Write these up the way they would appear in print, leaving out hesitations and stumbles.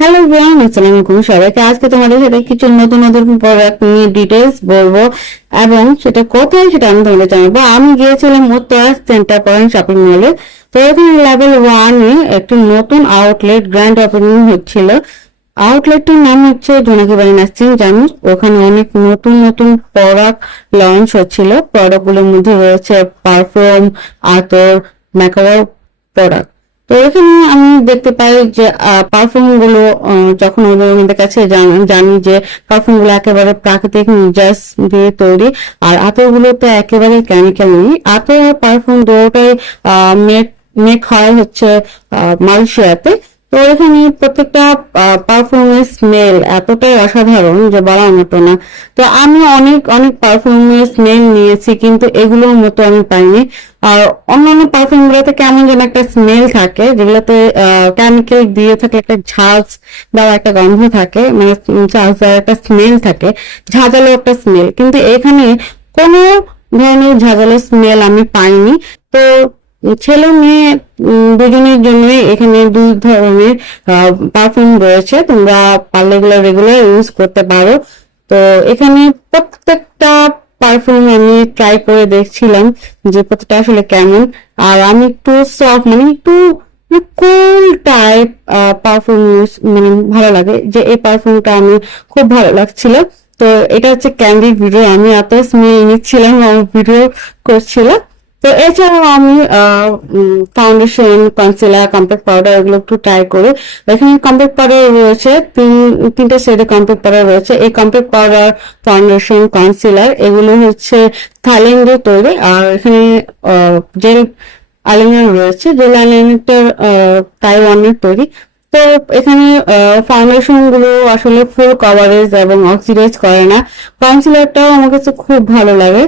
Hello everyone, আসসালামু আলাইকুম সবাইকে। আজকে তোমাদের সাথে কিছু নতুন নতুন প্রোডাক্ট নিয়ে ডিটেলস বলবো এবং সেটা কোথায় সেটা আমি তোমাদের জানাবো। আমি গিয়েছিলাম উত্তরা সেন্টার পয়েন্ট শপিং মলে। তো এখানে লেভেল 1-এ একটি নতুন আউটলেট গ্র্যান্ড ওপেনিং হচ্ছিল। আউটলেটটির নাম হচ্ছে জোনাকি বাড়ি নার্সিং জামি। ওখানে অনেক নতুন নতুন প্রোডাক্ট লঞ্চ হচ্ছিল। প্রোডাক্টগুলোর মধ্যে রয়েছে পারফিউম, আতর, মেকআপ প্রোডাক্ট। তো এখানে আমি দেখতে পাই যে পারফিউম গুলো যখন ওদের কাছে জানি যে পারফিউম গুলো একেবারে প্রাকৃতিক নির্যাস দিয়ে তৈরি, আর আতর গুলো তো একেবারে কেমিক্যাল নেই। আতর আর পারফিউম দুটোই মেক মেক হয় হচ্ছে মালয়েশিয়াতে। তো এখানে প্রত্যেকটা পারফিউমের স্মেল এতটাই অসাধারণ যে বলার মতো না। তো আমি অনেক অনেক পারফিউমের স্মেল নিয়েছি, কিন্তু এগুলোর মতো আমি পাইনি। আর অন্যান্য পারফিউম গুলোতে কেমন যেন একটা স্মেল থাকে, যেগুলোতে কেমিক্যাল দিয়ে থাকে, একটা ঝাঁজ দেওয়া একটা গন্ধ থাকে, মানে ঝাঁজ দেওয়ার একটা স্মেল থাকে, ঝাঁঝালো একটা স্মেল। কিন্তু এখানে কোনো ধরনের ঝাঁঝালো স্মেল আমি পাইনি। তো ছেলে মেয়ে দুজনের জন্যই এখানে দুই ধরনের পারফিউম রয়েছে। তোমরা পারলে এগুলো রেগুলার ইউজ করতে পারো। তো এখানে প্রত্যেকটা পারফিউম আমি ট্রাই করে দেখছিলাম যে প্রত্যেকটা আসলে কেমন। আর আমি একটু সফট, মানে একটু কুল টাইপ পারফিউম ইউজ মানে ভালো লাগে, যে এই পারফিউমটা আমি খুব ভালো লাগছিল। তো এটা হচ্ছে ক্যান্ডিড ভিডিও, আমি এত স্মেল নিচ্ছিলাম, আমার ভিডিও করছিলাম। তো এছাড়াও আমি ফাউন্ডেশন, কনসিলার, কম্প্যাক্ট পাউডার এগুলো একটু ট্রাই করি। এখানে কম্প্যাক্ট পাউডার রয়েছে তিনটা শেডে কম্প্যাক্ট পাউডার রয়েছে। এই কম্প্যাক্ট পাউডার, ফাউন্ডেশন, কনসিলার এগুলো হচ্ছে থাইল্যান্ডে তৈরি। আর এখানে জেল আইলাইনার রয়েছে, জেল আইলাইনারটা তাইওয়ানের তৈরি। তো এখানে ফাউন্ডেশন গুলো আসলে ফুল কভারেজ এবং অক্সিডাইজ করে না। কনসিলারটাও আমার কাছে খুব ভালো লাগে।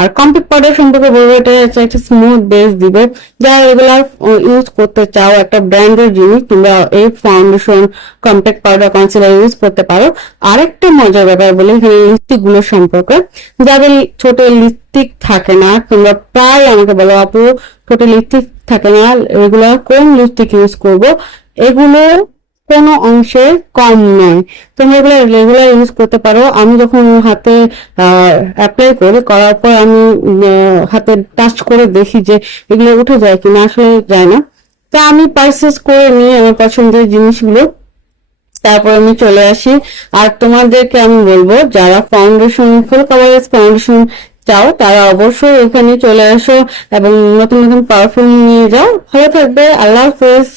আর কম্প্যাক্ট পাউডার সম্পর্কে বলবো, এটা হচ্ছে একটা স্মুথ বেস দিবে। যারা রেগুলার ইউজ করতে চাও একটা ব্র্যান্ডের জিনিস, তোমরা এই foundation, compact powder, concealer use করতে পারো। আরেকটা মজার ব্যাপার বলি এখানে লিপস্টিক গুলোর সম্পর্কে। যাদের ছোট লিপস্টিক থাকে না, তোমরা প্রায় আমাকে বলো আপু ছোট লিপস্টিক থাকে না, রেগুলার কোন লিপস্টিক ইউজ করবো। এগুলো কোনো অংশে কম নয়, তোমরা এগুলো রেগুলার ইউজ করতে পারো। আমি যখন হাতে অ্যাপ্লাই করি, করার পর আমি হাতে টাচ করে দেখি যে এগুলো উঠে যায় কিনা, আসলে যায় না। তো আমি পারচেস করে নিই আমার পছন্দের জিনিসগুলো, তারপর আমি চলে আসি। আর তোমাদেরকে আমি বলবো যারা ফাউন্ডেশন, ফুল কাভারেজ ফাউন্ডেশন চাও, তারা অবশ্যই এখানে চলে আসো এবং নতুন নতুন পারফিউম নিয়ে যাও। ভালো থাকবে, আল্লাহ হাফেজ।